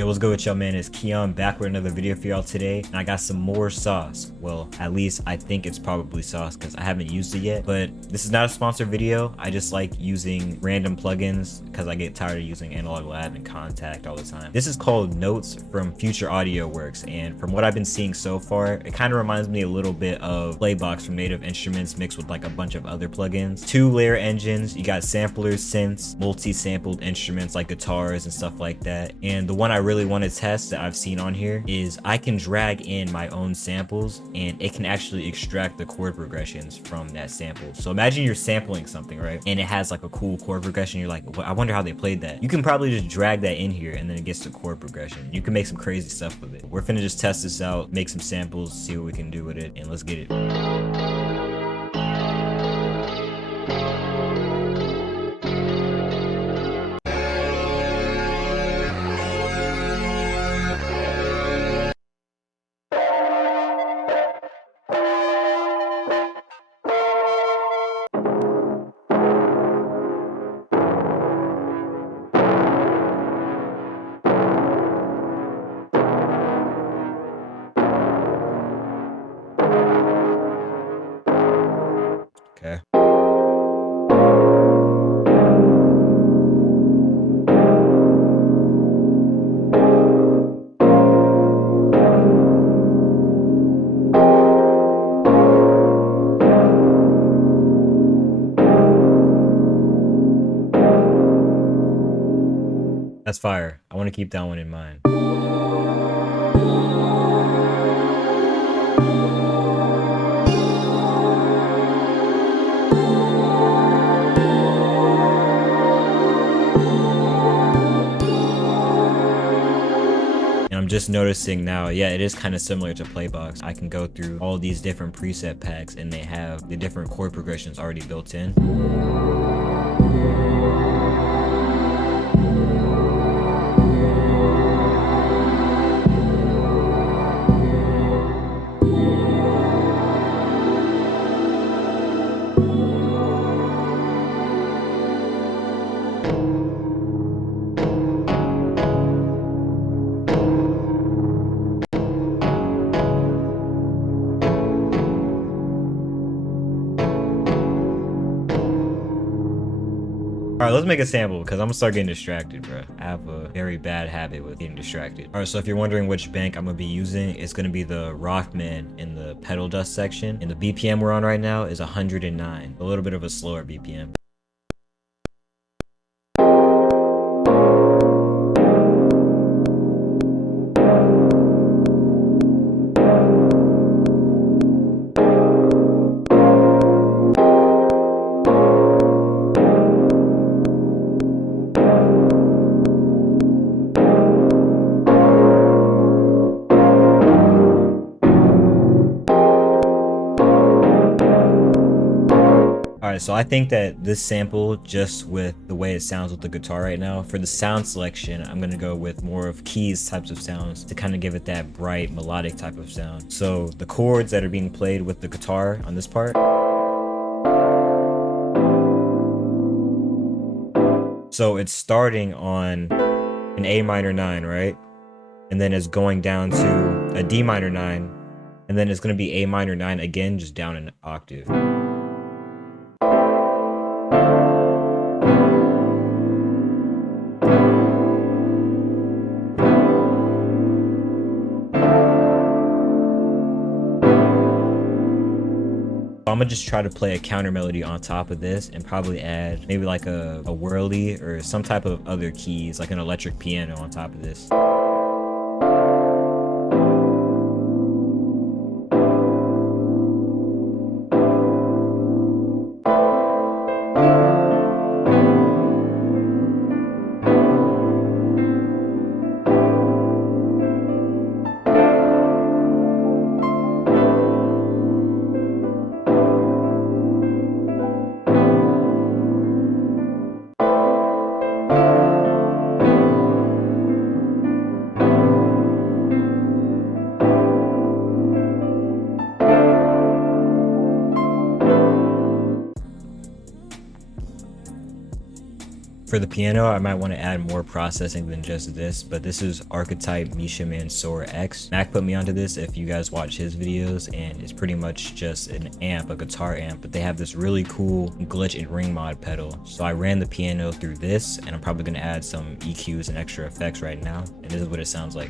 Yo, what's good with y'all, man? It's Keon back with another video for y'all today, and I got some more sauce. Well, at least I think it's probably sauce because I haven't used it yet, but this is not a sponsored video. I just like using random plugins because I get tired of using Analog Lab and Contact all the time. This is called Notes from Future Audio Works, and from what I've been seeing so far, it kind of reminds me a little bit of Playbox from Native Instruments mixed with like a bunch of other plugins. 2-layer engines, you got samplers, synths, multi-sampled instruments like guitars and stuff like that. And the one I really want to test that I've seen on here is I can drag in my own samples and it can actually extract the chord progressions from that sample. So imagine you're sampling something, right? And it has like a cool chord progression. You're like, well, I wonder how they played that. You can probably just drag that in here and then it gets the chord progression. You can make some crazy stuff with it. We're finna just test this out, make some samples, see what we can do with it, and let's get it. Okay. That's fire. I want to keep that one in mind. And I'm just noticing now, yeah, it is kind of similar to Playbox. I can go through all these different preset packs and they have the different chord progressions already built in. All right, let's make a sample because I'm gonna start getting distracted, bro. I have a very bad habit with getting distracted. All right, so if you're wondering which bank I'm gonna be using, it's gonna be the Rockman in the pedal dust section. And the BPM we're on right now is 109, a little bit of a slower BPM. Alright, so I think that this sample, just with the way it sounds with the guitar right now, for the sound selection, I'm gonna go with more of keys types of sounds to kind of give it that bright, melodic type of sound. So the chords that are being played with the guitar on this part, so it's starting on an A minor 9, right? And then it's going down to a D minor 9, and then it's gonna be A minor 9 again, just down an octave. I'm gonna just try to play a counter melody on top of this and probably add maybe like a whirly or some type of other keys, like an electric piano on top of this. For the piano, I might want to add more processing than just this, but this is Archetype Misha Mansour X. Mac put me onto this if you guys watch his videos, and it's pretty much just an amp, a guitar amp, but they have this really cool glitch and ring mod pedal. So I ran the piano through this, and I'm probably going to add some EQs and extra effects right now, and this is what it sounds like.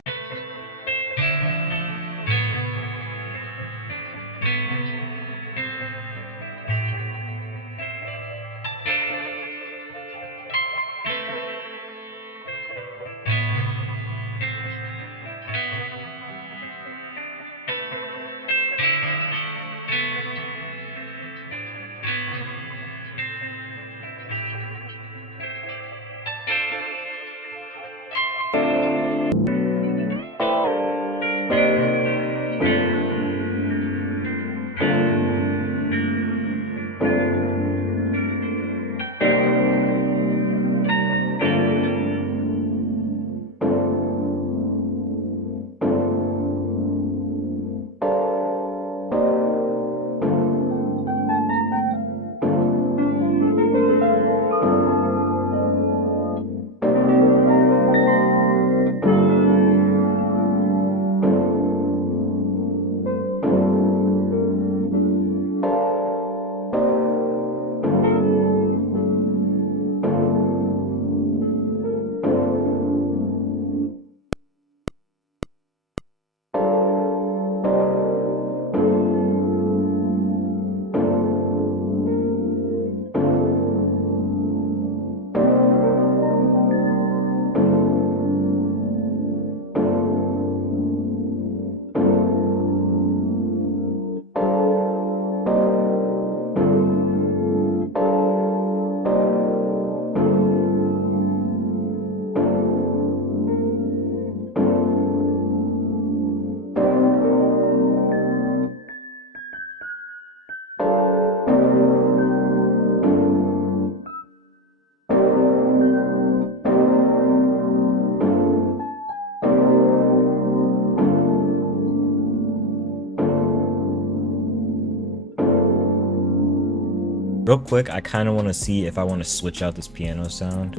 Real quick, I kind of want to see if I want to switch out this piano sound.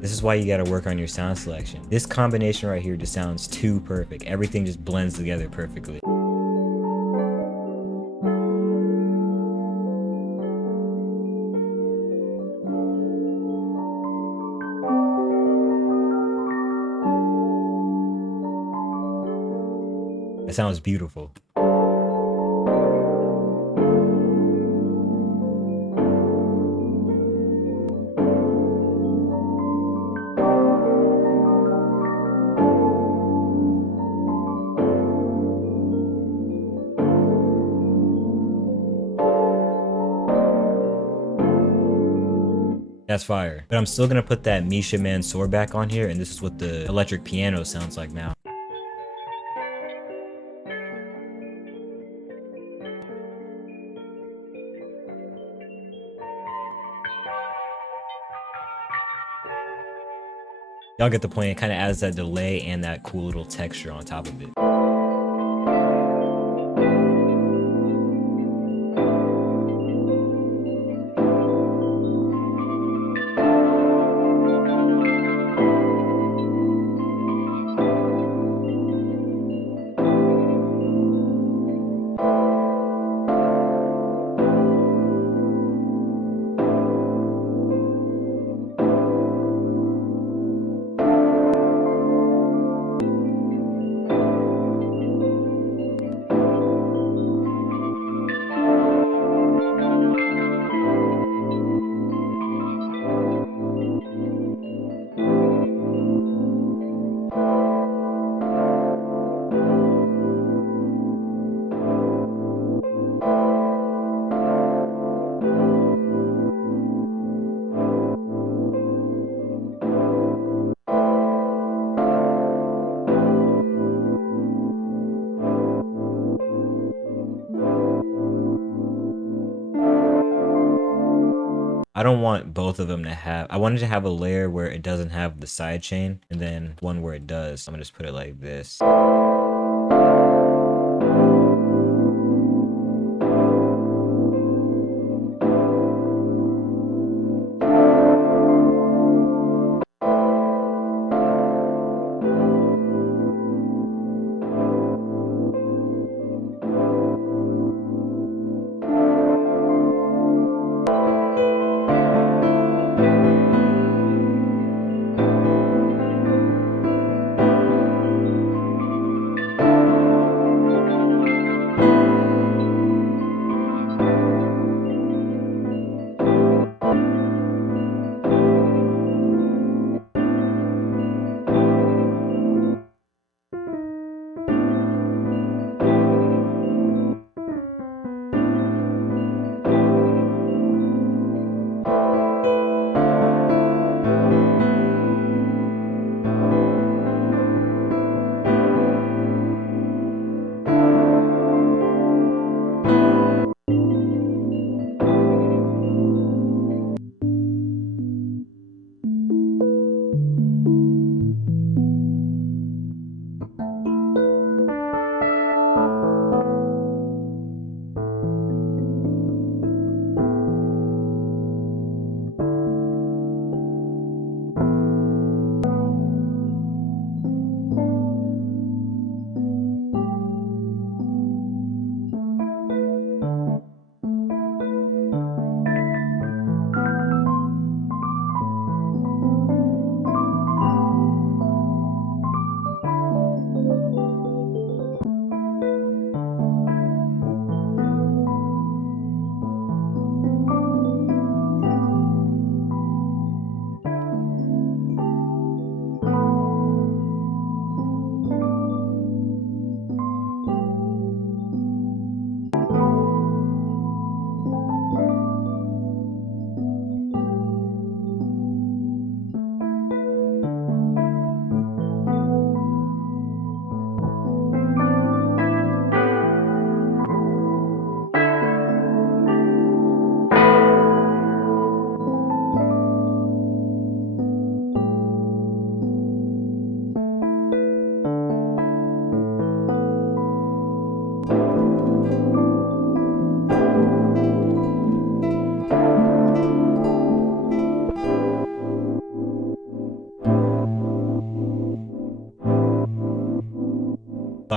This is why you gotta work on your sound selection. This combination right here just sounds too perfect. Everything just blends together perfectly. That sounds beautiful. That's fire. But I'm still gonna put that Misha Mansour back on here, and this is what the electric piano sounds like now. Y'all get the point. It kind of adds that delay and that cool little texture on top of it. I don't want both of them to have, I wanted to have a layer where it doesn't have the side chain and then one where it does. I'm gonna just put it like this.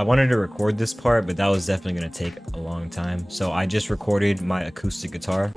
I wanted to record this part, but that was definitely going to take a long time. So I just recorded my acoustic guitar.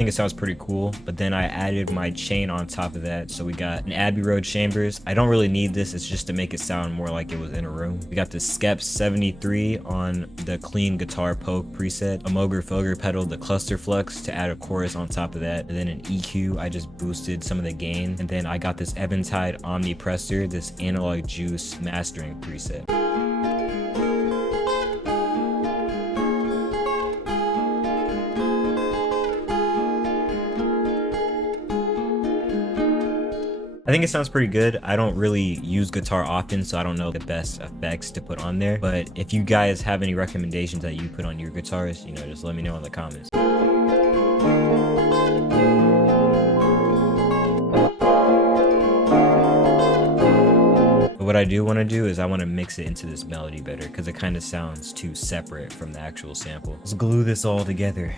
I think it sounds pretty cool, but then I added my chain on top of that, so we got an Abbey Road chambers. I don't really need this, it's just to make it sound more like it was in a room. We got the Skep 73 on the clean guitar poke preset, a Moger Foger pedal, the cluster flux to add a chorus on top of that, and then an EQ. I just boosted some of the gain, and then I got this Eventide Omnipressor, this Analog Juice mastering preset. I think it sounds pretty good. I don't really use guitar often, so I don't know the best effects to put on there. But if you guys have any recommendations that you put on your guitars, you know, just let me know in the comments. But what I do want to do is I want to mix it into this melody better because it kind of sounds too separate from the actual sample. Let's glue this all together.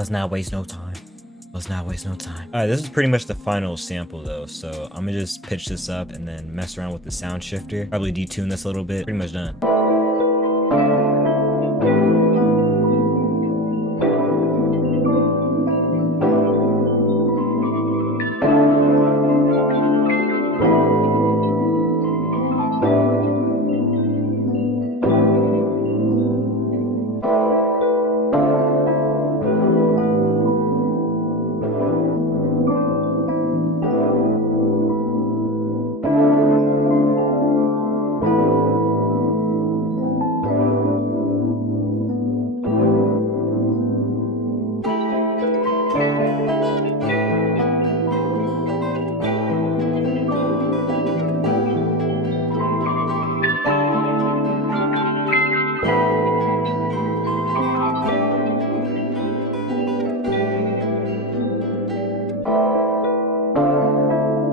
Let's not waste no time. Let's not waste no time. All right, this is pretty much the final sample though. So I'm gonna just pitch this up and then mess around with the sound shifter. Probably detune this a little bit. Pretty much done.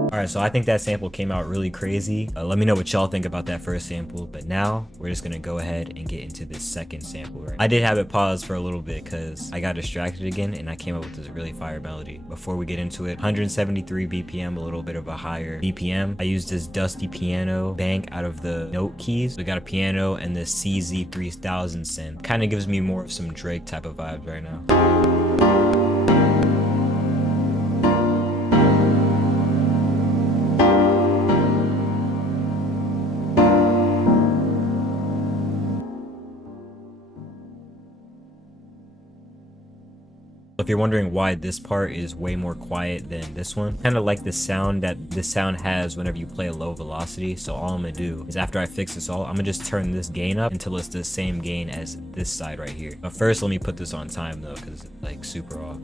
All right, so I think that sample came out really crazy. Let me know what y'all think about that first sample, but now we're just gonna go ahead and get into this second sample. Right, I did have it paused for a little bit because I got distracted again and I came up with this really fire melody. Before we get into it, 173 BPM, a little bit of a higher BPM. I used this dusty piano bank out of the note keys. We got a piano and this CZ3000 synth. Kind of gives me more of some Drake type of vibes right now. If you're wondering why this part is way more quiet than this one, kind of like the sound that this sound has whenever you play a low velocity. So all I'm gonna do is after I fix this all, I'm gonna just turn this gain up until it's the same gain as this side right here. But first, let me put this on time though, because it's like super off.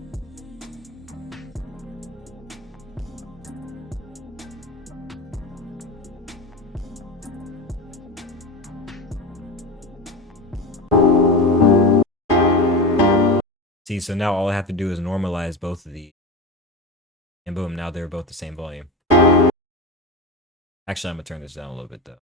See, so now all I have to do is normalize both of these. And boom, now they're both the same volume. Actually, I'm gonna turn this down a little bit though.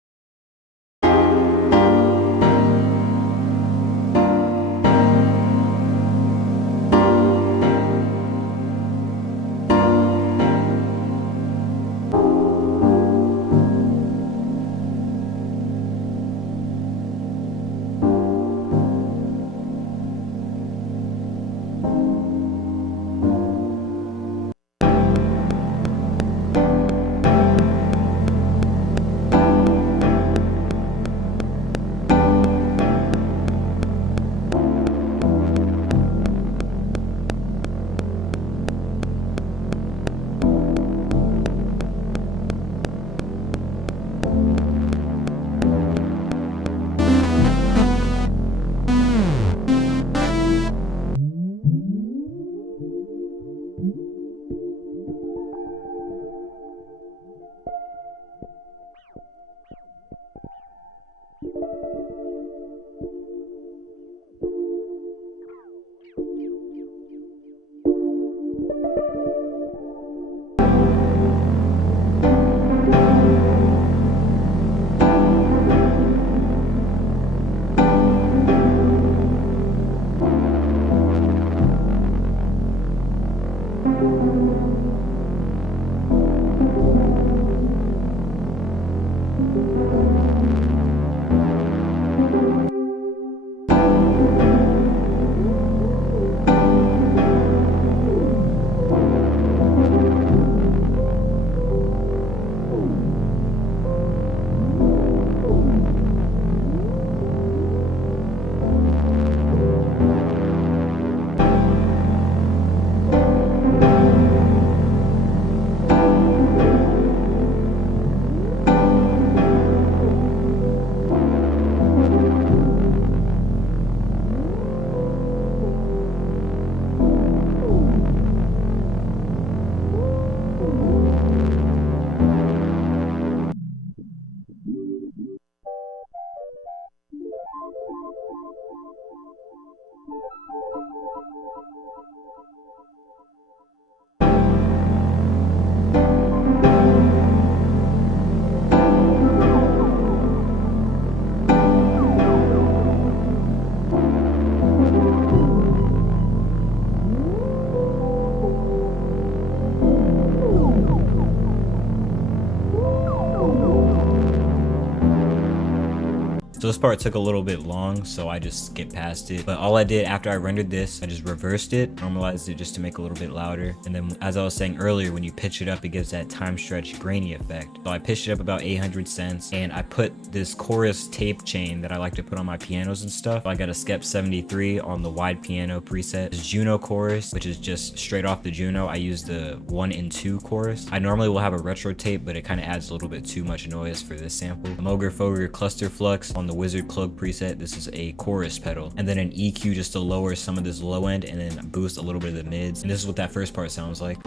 So this part took a little bit long, so I just skipped past it. But all I did after I rendered this, I just reversed it, normalized it just to make it a little bit louder. And then as I was saying earlier, when you pitch it up, it gives that time stretch grainy effect. So I pitched it up about 800 cents, and I put this chorus tape chain that I like to put on my pianos and stuff. So I got a Skep 73 on the wide piano preset. This Juno chorus, which is just straight off the Juno. I use the 1 and 2 chorus. I normally will have a retro tape, but it kind of adds a little bit too much noise for this sample. Moger Foger Cluster Flux on the Wizard Cloak preset. This is a chorus pedal, and then an EQ just to lower some of this low end and then boost a little bit of the mids. And this is what that first part sounds like.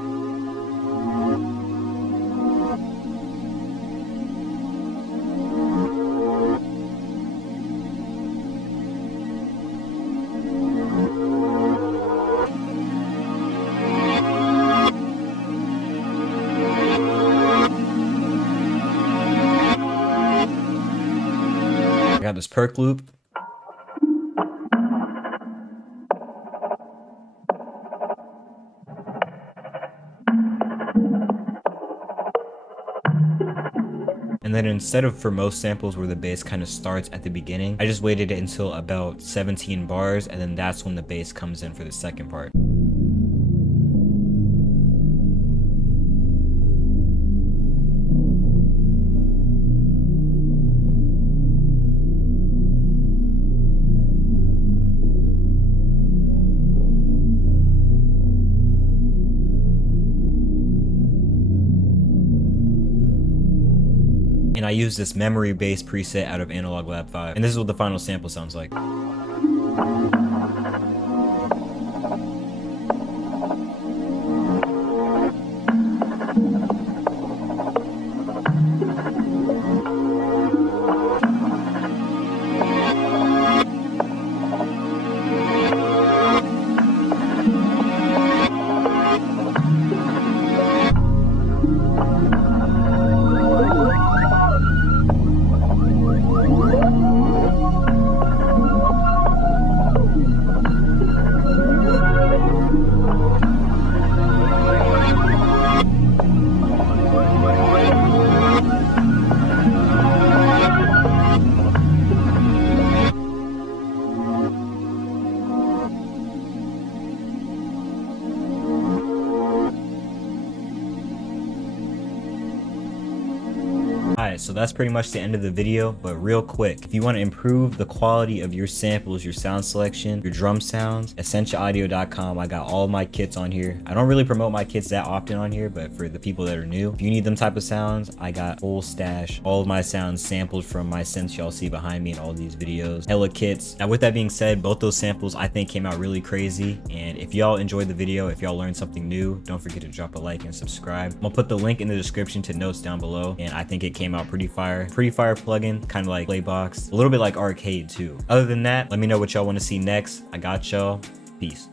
I got this perk loop. And then instead of for most samples where the bass kind of starts at the beginning, I just waited until about 17 bars, and then that's when the bass comes in for the second part. And I use this memory bass preset out of Analog Lab 5. And this is what the final sample sounds like. Alright, so that's pretty much the end of the video, but real quick, if you want to improve the quality of your samples, your sound selection, your drum sounds, essentialaudio.com, I got all of my kits on here. I don't really promote my kits that often on here, but for the people that are new, if you need them type of sounds, I got full stash, all of my sounds sampled from my synths y'all see behind me in all these videos. Hella kits. Now with that being said, both those samples I think came out really crazy, and if y'all enjoyed the video, if y'all learned something new, don't forget to drop a like and subscribe. I'm gonna put the link in the description to notes down below, and I think it came out pretty fire plugin, kind of like Playbox, a little bit like Arcade too. Other than that, let me know what y'all want to see next. I got y'all. Peace.